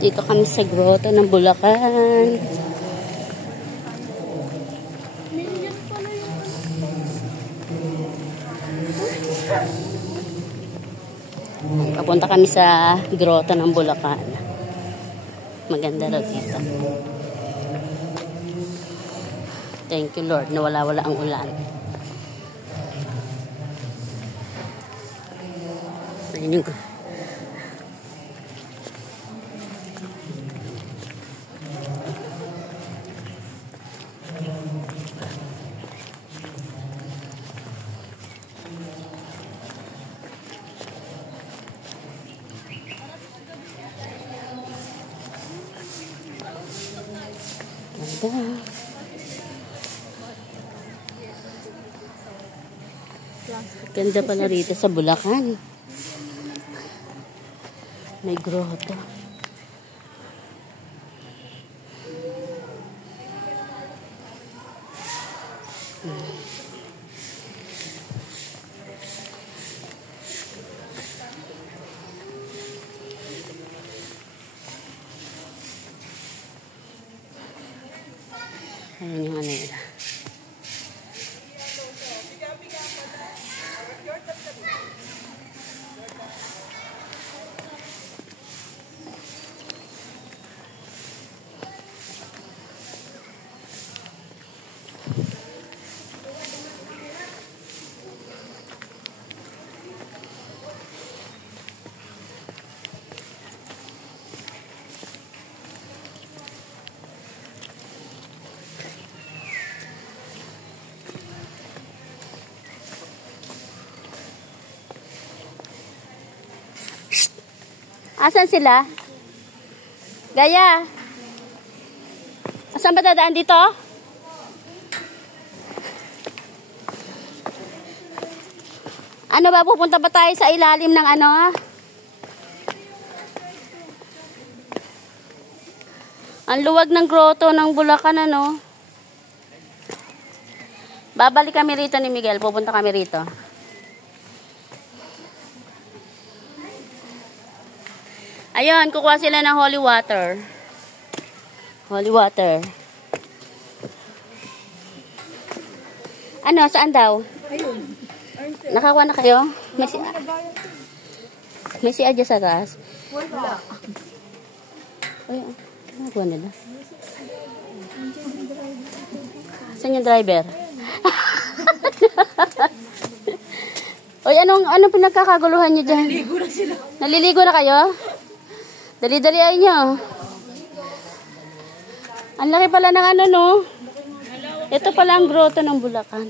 Dito kami sa grotto ng Bulacan. Papunta kami sa grotto ng Bulacan. Maganda raw dito. Thank you Lord na wala-wala ang ulan. Ayun yung ganda pala rito sa Bulacan. May grotto. Ayan yung ano yun. Asan sila? Gaya. Asan ba dadaan dito? Ano ba, pupunta ba tayo sa ilalim ng ano? Ang luwag ng grotto ng Bulacan, ano? Babalik kami rito ni Miguel. Pupunta kami rito. Ayun, kukuha sila ng holy water. Holy water. Ano, saan daw? Ayun. Nakakuha na kayo? May si Adja sa taas. Wala. Ayun, nakakuha nila. Saan yung driver? Oy, anong pinagkakaguluhan niyo dyan? Naliligo na sila. Naliligo na kayo? Dali-dali ay nyo. Ang laki pala ng ano, no? Ito pala ang grotto ng Bulacan.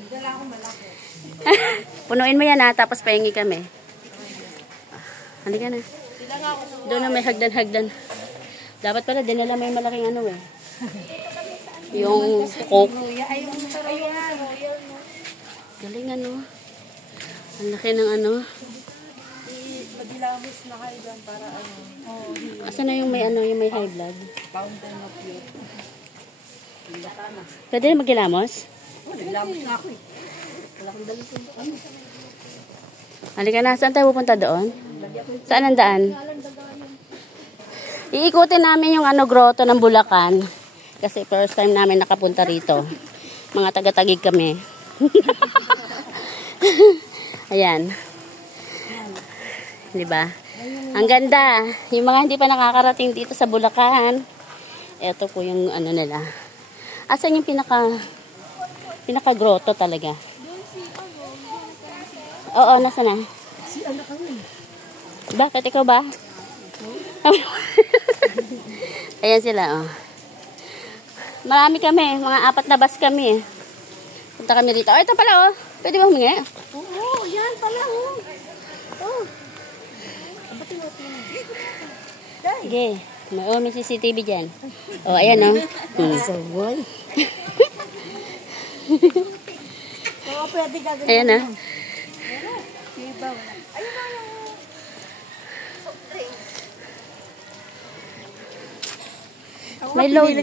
Punuin mo yan, ha? Tapos pahingi kami. Halika na. Doon na may hagdan-hagdan. Dapat pala, dinala may malaking ano, eh. Yung coke. Galing, ano? Ang laki ng ano. Magilamos na kayo dyan para ano. Asan na yung may ano, yung may high blood? Fountain of youth. Pwede na magilamos? Nagilamos na ako eh. Wala kang dalit yung ano. Halika na, saan tayo pupunta doon? Saan ang daan? Iikutin namin yung ano, grotto ng Bulacan. Kasi first time namin nakapunta rito. Mga taga-tagig kami. Ayan. Diba? Ang ganda. Yung mga hindi pa nakakarating dito sa Bulacan. Ito po yung ano nila. Asan yung pinaka-grotto talaga? Oo, nasa na? Si anak kami. Bakit? Ikaw ba? Ayan sila, oh. Marami kami. Mga 4 na bus kami. Punta kami rito. Oh, ito pala, oh. Pwede ba humingi? Oo, yan pala, oh. Oh. Sige. May CCTV dyan. Oh, ayan, oh. So, boy. Oo, pwede gagawin. Ayan, oh. Diba? Ayun na. May load.